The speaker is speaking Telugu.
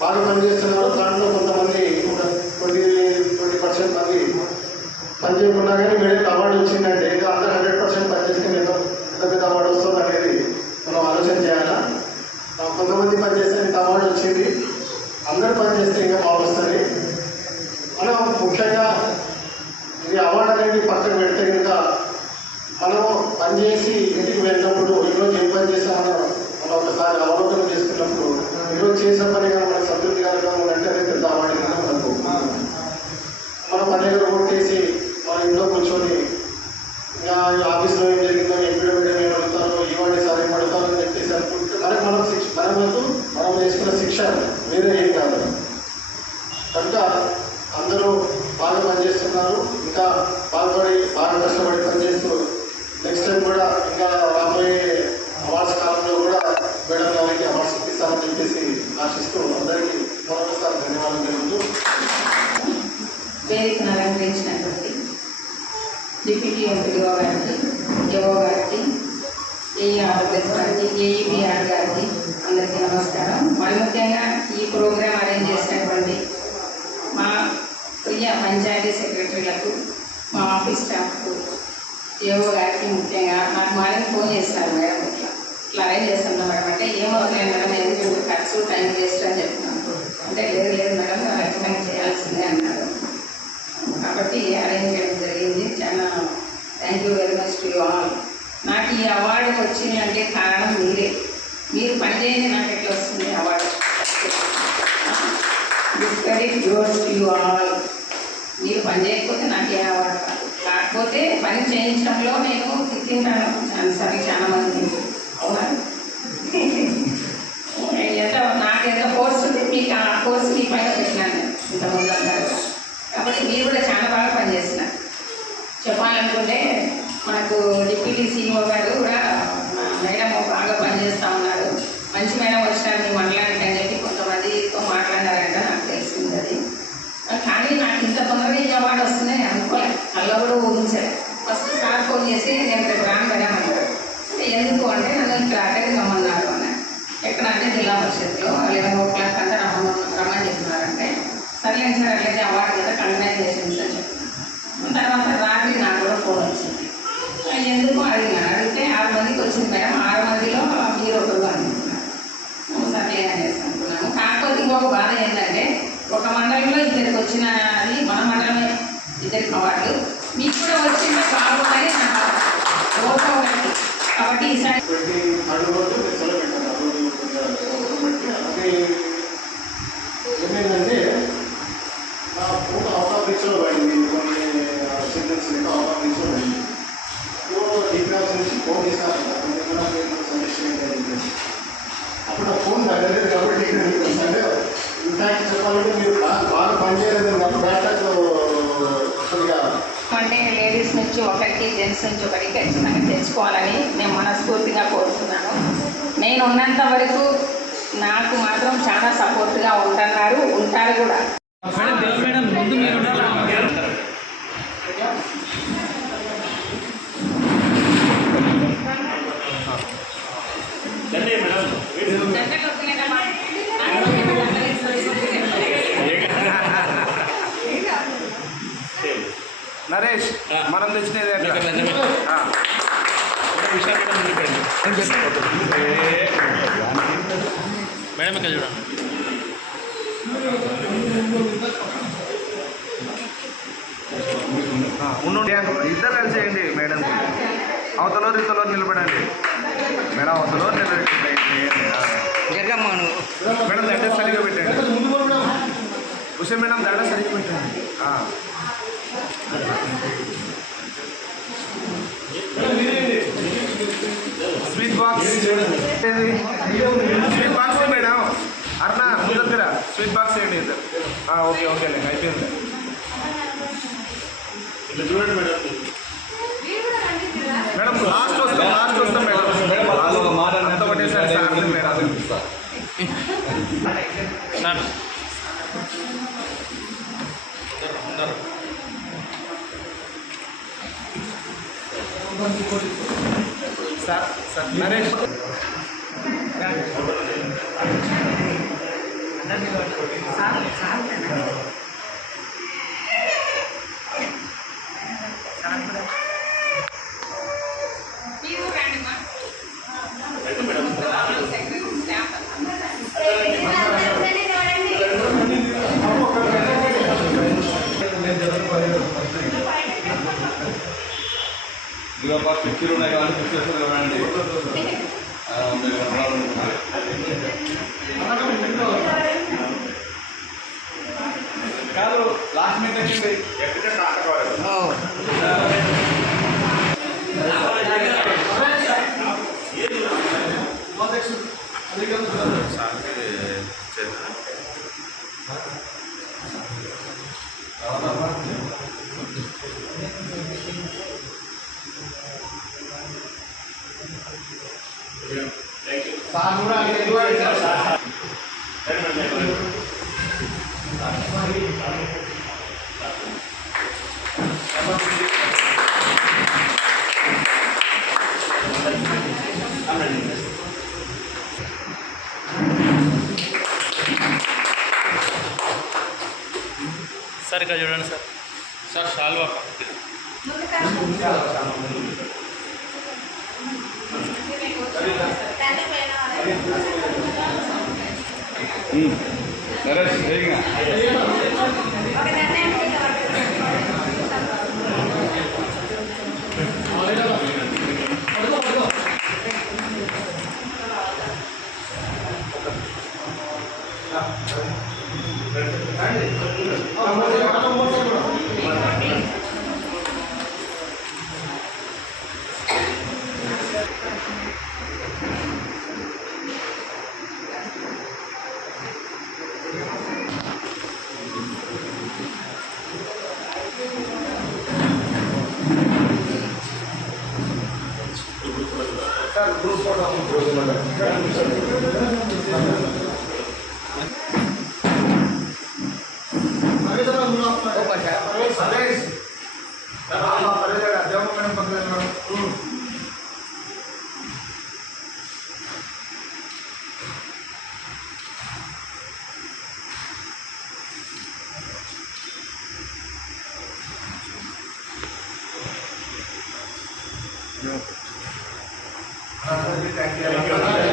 బాగా పనిచేస్తున్నారు. దాంట్లో కొంతమంది 20% మంది పనిచేయకుండా కానీ మెడల్ అవార్డు వచ్చిందంటే ఏదో అందరూ 100% పనిచేస్తే ఏదో పెద్ద అవార్డు వస్తుంది అనేది మనం ఆలోచన చేయాలా. కొంతమంది పనిచేస్తే ఇంత అవార్డు వచ్చింది, అందరూ పనిచేస్తే ఇంకా బాగుస్తుంది. మనం ముఖ్యంగా ఇది అవార్డు అనేది పక్కన పెడితే కనుక మనం పనిచేసి ఇంటికి వెళ్ళినప్పుడు ఈరోజు ఏం పని చేస్తామో మనం ఒకసారి అవలోకనం చేసుకున్నప్పుడు ఈరోజు చేసిన పనిగా మనకు సంతృప్తికరంగా ఉందంటే అదే పెద్ద అవార్డు కింద మనకు మనం పని దగ్గర కొట్టేసి మన ఇంట్లో కూర్చొని ఇంకా ఆఫీస్లో ఏం జరిగిందో ఎంపీడో మీడియం ఏం అడుగుతారో ఇవ్వండి సార్ ఏం అడుగుతారో అని చెప్పేసి అనుకుంటే మనం చేసుకున్న శిక్ష వేరే ఏం కాదు. కనుక అందరూ బాగా పనిచేస్తున్నారు, ఇంకా బాగా కష్టపడి పనిచేస్తూ నెక్స్ట్ టైం కూడా ఇంకా రాబోయే అవార్డ్స్ కాలంలో కూడా మేడం గారికి అవార్డ్స్ ఇప్పిస్తారని చెప్పేసి ఆశిస్తూ అందరికీ మరొకసారి ధన్యవాదాలు తెలుపుతూ వేదికను అలంకరించినటువంటి డిప్యూటీ ఎంపీడీఓ గారికి, ఏఓ గారికి, ఏఈఆర్ఎస్ గారికి, ఏఈబిఆర్ గారికి అందరికీ నమస్కారం. మరి ముఖ్యంగా ఈ ప్రోగ్రాం అరేంజ్ చేసినటువంటి మా ప్రియ పంచాయతీ సెక్రటరీలకు, మా ఆఫీస్ స్టాఫ్కు, ఏఓ గారికి ముఖ్యంగా నాకు మార్నింగ్ ఫోన్ చేస్తారు, మేడం ఇట్లా అరేంజ్ చేస్తున్నాం మేడం అంటే ఏమవుతుంది మేడం ఎందుకంటే ఖర్చు టైం వేస్ట్ అని చెప్తున్నాను. అంటే లేదు మేడం ఖచ్చితంగా చేయాల్సిందే అన్నారు. కాబట్టి అరేంజ్ చేయడం జరిగింది. చాలా thank you very much to you all. నాకు ఈ అవార్డు వచ్చింది అంటే కారణం మీరు పనిచేయండి, నాకు ఎట్లా వస్తుంది award. This credit goes to you all. మీరు పని చేయకపోతే నాకే అవార్డు కాదు. కాకపోతే పని చేయించడంలో నేను తిట్టింటాను సరే చాలా మంది. అవునా నాకెంత కోర్స్ ఉంది, మీకు ఆ కోర్సు మీ పైన పెట్టినాను ఇంతకుముందు అంటారు. కాబట్టి మీరు కూడా చాలా బాగా పనిచేస్తున్నారు. చెప్పాలనుకుంటే మనకు డిప్యూటీ సీఈఓ గారు కూడా మేడం బాగా పనిచేస్తూ ఉన్నారు, మంచి మేడం వచ్చినారు మీ మండలానికి అని చెప్పి కొంతమందితో మాట్లాడారంట, నాకు తెలిసింది అది. కానీ నాకు ఇంత తొందరగా ఈ అవార్డు వస్తుందని నేను అనుకోలేదు, అలా కూడా ఊహించాను. ఫస్ట్ సార్ ఫోన్ చేసి నేను రేపు రాను మేడం అన్నారు. అంటే ఎందుకు అంటే నన్ను ఇక్కడ అటెండ్ రమ్మన్నారు అన్న. ఎక్కడ అంటే జిల్లా పరిషత్లో 11 o'clock అంతా రమ్మని చెప్తున్నారంటే సర్లేండి సార్ అట్లయితే అవార్డు కదా కంగ్రాచులేషన్స్ అని చెప్తున్నాను. తర్వాత రాత్రి నాకు కూడా ఫోన్ వచ్చింది. ఎందుకు అడిగితే 6 మందికి వచ్చింది మేడం, 6 మందిలో మీరు ఒకరు అనుకుంటున్నారు. సర్లే అనేసి అనుకున్నాను. కాకపోతే ఇంకొక బాధ ఏంటంటే ఒక మండలంలో 2 వచ్చినది మన మండలమే 2 అవార్డు, మీకు కూడా వచ్చిందో బాగుందని నా బాధ. కాబట్టి ఈసారి ఏమైందంటే నా ఫోన్ అవుట్ ఆఫ్ రీచ్లో పడింది, కొన్ని సిగ్నల్స్ లేక అవుట్ ఆఫ్ రీచ్లో పడింది. డీపీఆర్స్ నుంచి ఫోన్ చేశారు సజెషన్ ఏంటంటే అప్పుడు నా ఫోన్ తగ్గలేదు. కాబట్టి అంటే ఇన్ఫాక్ట్ చెప్పాలంటే మీరు బాగా పనిచేయలేదు కాబట్టి అంటే లేడీస్ నుంచి ఒకరికి, జెంట్స్ నుంచి ఒకరికి ఖచ్చితంగా తెచ్చుకోవాలని నేను మనస్ఫూర్తిగా కోరుతున్నాను. నేను ఉన్నంత వరకు నాకు మాత్రం చాలా సపోర్ట్గా ఉంటున్నారు, ఉంటారు కూడా. నరేష్ మనం తెచ్చినది మేడం ఇక్కడ చూడండి. ఇద్దరు కలిసేయండి మేడం, అవతలో రీతలో నిలబడండి మేడం, అవతలో నిలబడి మేడం దండ సరిగా పెట్టండి. హుసేన్ మేడం దండ సరిగ్గా పెట్టండి. స్వీట్ బాక్స్ మేడం, అర్ణ ముందర స్వీట్ బాక్స్ వేయండి ఇద్దరు. ఓకే లేదు అయిపోయింది. ఇట్లా చూడండి మేడం. సార్ సార్ నరేష్ మీరు రండి మా స్టాఫ్ ఇదిగో పిక్చర్లు ఉన్నాయి కానీ పిక్చర్స్ ఇవ్వండి కాదు లాస్ట్ మీట్ వచ్చింది సార్ కూడా సార్ సార్ ఇక్కడ చూడండి సార్ సార్ షాల్వా నరేష్ వేగంగా గ్రూప్ ఫోటో Thank you.